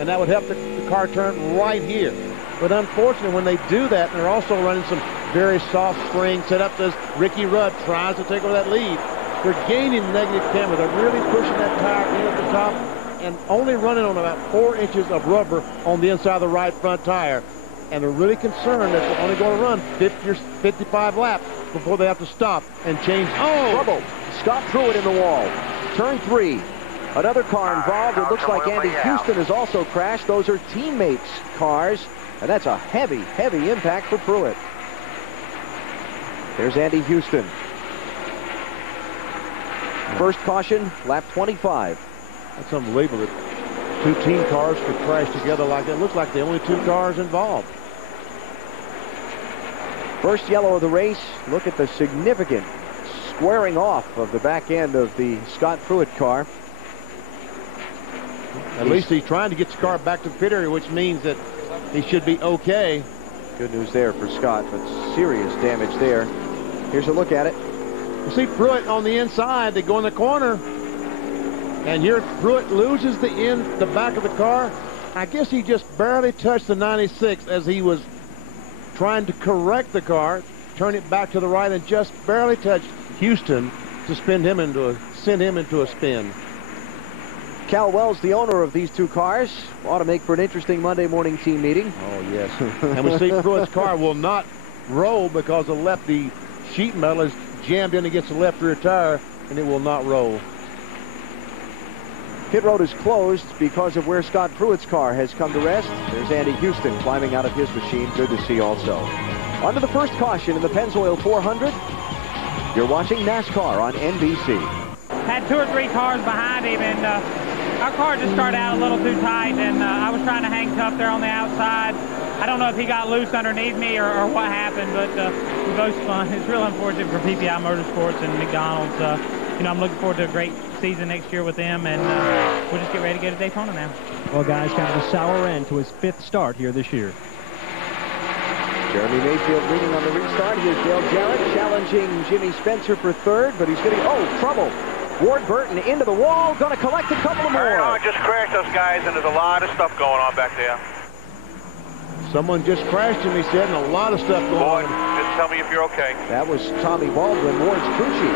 and that would help the car turn right here. But unfortunately, when they do that, they're also running some very soft spring set up as Ricky Rudd tries to take over that lead. They're gaining negative camber. They're really pushing that tire in at the top and only running on about 4 inches of rubber on the inside of the right front tire. And they're really concerned that they're only going to run 50 or 55 laps before they have to stop and change. Oh! Trouble. Scott Pruett in the wall. Turn 3. Another car involved. It looks like Andy Houston has also crashed. Those are teammates' cars. And that's a heavy, heavy impact for Pruett. There's Andy Houston. First caution, lap 25. That's unbelievable that 2 team cars could crash together like that. It looks like the only 2 cars involved. First yellow of the race. Look at the significant squaring off of the back end of the Scott Pruett car. At least he's trying to get the car back to the pit area, which means that he should be okay. Good news there for Scott, but serious damage there. Here's a look at it. You see Pruett on the inside. They go in the corner. And here Pruett loses the back of the car. I guess he just barely touched the 96 as he was trying to correct the car, turn it back to the right, and just barely touched Houston to send him into a spin. Cal Wells, the owner of these 2 cars, ought to make for an interesting Monday morning team meeting. Oh, yes. And we see Pruett's car will not roll because the lefty sheet metal is jammed in against the left rear tire, and it will not roll. Pit road is closed because of where Scott Pruett's car has come to rest. There's Andy Houston climbing out of his machine. Good to see also. On to the first caution in the Pennzoil 400. You're watching NASCAR on NBC. Had 2 or 3 cars behind him, and our car just started out a little too tight, and I was trying to hang tough there on the outside. I don't know if he got loose underneath me or what happened, but we both spun. It's real unfortunate for PPI Motorsports and McDonald's. You know, I'm looking forward to a great season next year with them, and we'll just get ready to go to Daytona now. Well, guys, kind of a sour end to his 5th start here this year. Jeremy Mayfield leading on the restart. Here's Dale Jarrett challenging Jimmy Spencer for 3rd, but he's going to, oh, trouble. Ward Burton into the wall, going to collect a couple of more. Earnhardt just crashed those guys, and there's a lot of stuff going on back there. Someone just crashed him, he said, and a lot of stuff going on. Just tell me if you're okay. That was Tommy Baldwin, Ward's crew chief.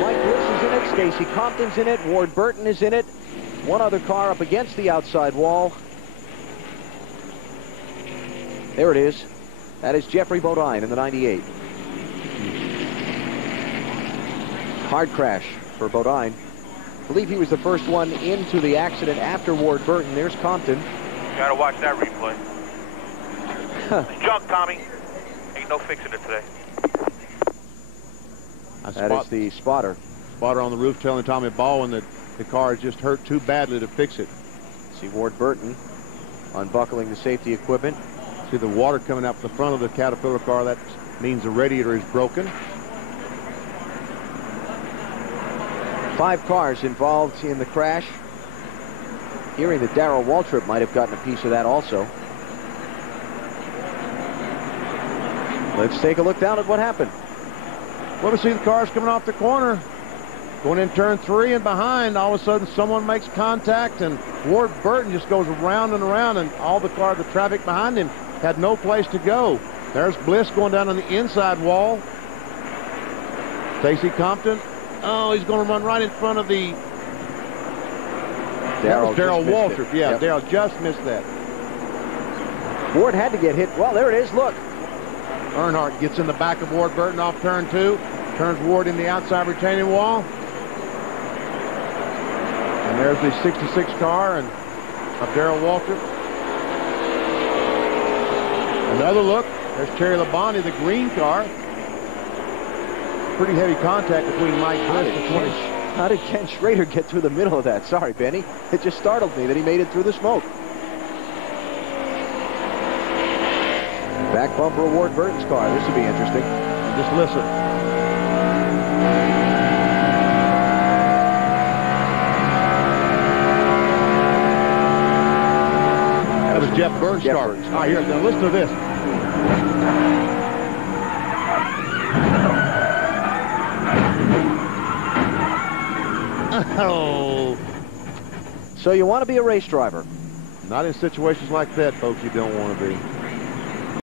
Mike Bliss is in it, Stacy Compton's in it, Ward Burton is in it. One other car up against the outside wall. There it is. That is Jeffrey Bodine in the 98. Hard crash for Bodine. I believe he was the first one into the accident after Ward Burton. There's Compton. You gotta watch that replay. Junk, Tommy. Ain't no fixing it today. That is the spotter. Spotter on the roof telling Tommy Baldwin that the car is just hurt too badly to fix it. See Ward Burton unbuckling the safety equipment. See the water coming out the front of the Caterpillar car. That means the radiator is broken. 5 cars involved in the crash. Hearing that Darrell Waltrip might have gotten a piece of that also. Let's take a look down at what happened. Well, we see the cars coming off the corner, going in turn 3 and behind. All of a sudden, someone makes contact, and Ward Burton just goes around and around, and all the traffic behind him had no place to go. There's Bliss going down on the inside wall. Stacy Compton. Oh, he's going to run right in front of the... Darrell Waltrip. Yeah, yep. Darrell just missed that. Ward had to get hit. Well, there it is. Look. Earnhardt gets in the back of Ward Burton off turn 2. Turns Ward in the outside retaining wall. And there's the 66 car and of Darrell Waltrip. Another look. There's Terry Labonte, the green car. Pretty heavy contact between Mike Bliss and How did Ken Schrader get through the middle of that? Sorry, Benny. It just startled me that he made it through the smoke. Back bumper of Ward Burton's car. This would be interesting. Just listen. That was Geoff Burton's car. All right, here, now listen to this. Oh. So you want to be a race driver. Not in situations like that, folks, you don't want to be.